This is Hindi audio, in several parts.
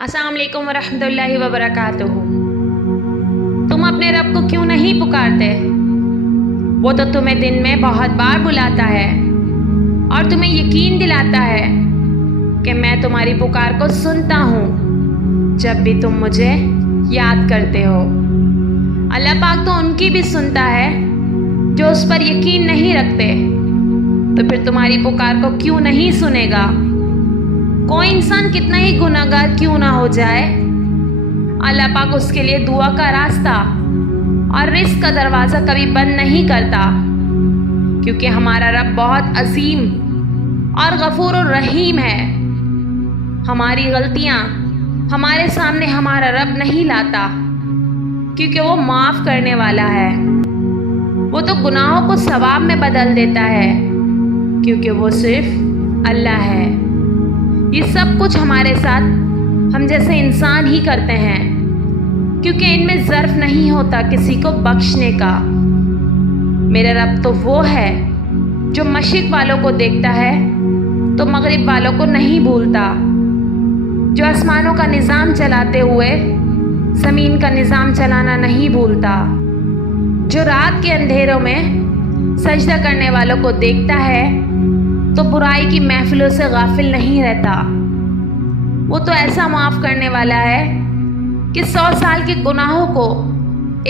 अस्सलाम वालेकुम वरहमतुल्लाहि वबरकातुहू। तुम अपने रब को क्यों नहीं पुकारते? वो तो तुम्हें दिन में बहुत बार बुलाता है और तुम्हें यकीन दिलाता है कि मैं तुम्हारी पुकार को सुनता हूँ जब भी तुम मुझे याद करते हो। अल्लाह पाक तो उनकी भी सुनता है जो उस पर यकीन नहीं रखते, तो फिर तुम्हारी पुकार को क्यों नहीं सुनेगा? कोई इंसान कितना ही गुनाहगार क्यों ना हो जाए, अल्लाह पाक उसके लिए दुआ का रास्ता और रिस्क का दरवाज़ा कभी बंद नहीं करता, क्योंकि हमारा रब बहुत अजीम और गफूर और रहीम है। हमारी गलतियाँ हमारे सामने हमारा रब नहीं लाता, क्योंकि वो माफ़ करने वाला है। वो तो गुनाहों को सवाब में बदल देता है, क्योंकि वो सिर्फ अल्लाह है। ये सब कुछ हमारे साथ हम जैसे इंसान ही करते हैं, क्योंकि इनमें ज़र्फ नहीं होता किसी को बख्शने का। मेरा रब तो वो है जो मशरिक़ वालों को देखता है तो मगरिब वालों को नहीं भूलता, जो आसमानों का निज़ाम चलाते हुए ज़मीन का निज़ाम चलाना नहीं भूलता, जो रात के अंधेरों में सजदा करने वालों को देखता है तो बुराई की महफिलों से गाफिल नहीं रहता। वो तो ऐसा माफ़ करने वाला है कि 100 साल के गुनाहों को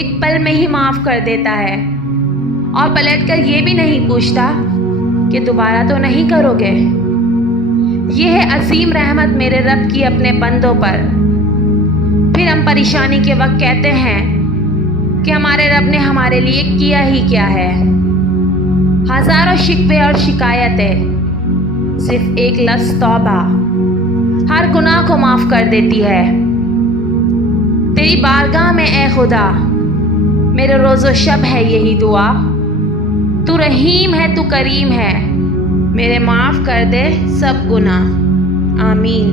एक पल में ही माफ़ कर देता है और पलटकर ये भी नहीं पूछता कि दोबारा तो नहीं करोगे। ये है असीम रहमत मेरे रब की अपने बंदों पर। फिर हम परेशानी के वक्त कहते हैं कि हमारे रब ने हमारे लिए किया ही क्या है। हज़ारों शिकवे और शिकायतें, सिर्फ एक लफ्ज़ तौबा हर गुनाह को माफ़ कर देती है। तेरी बारगाह में ए खुदा मेरे रोज़ो शब है यही दुआ, तू रहीम है तू करीम है, मेरे माफ़ कर दे सब गुनाह। आमीन।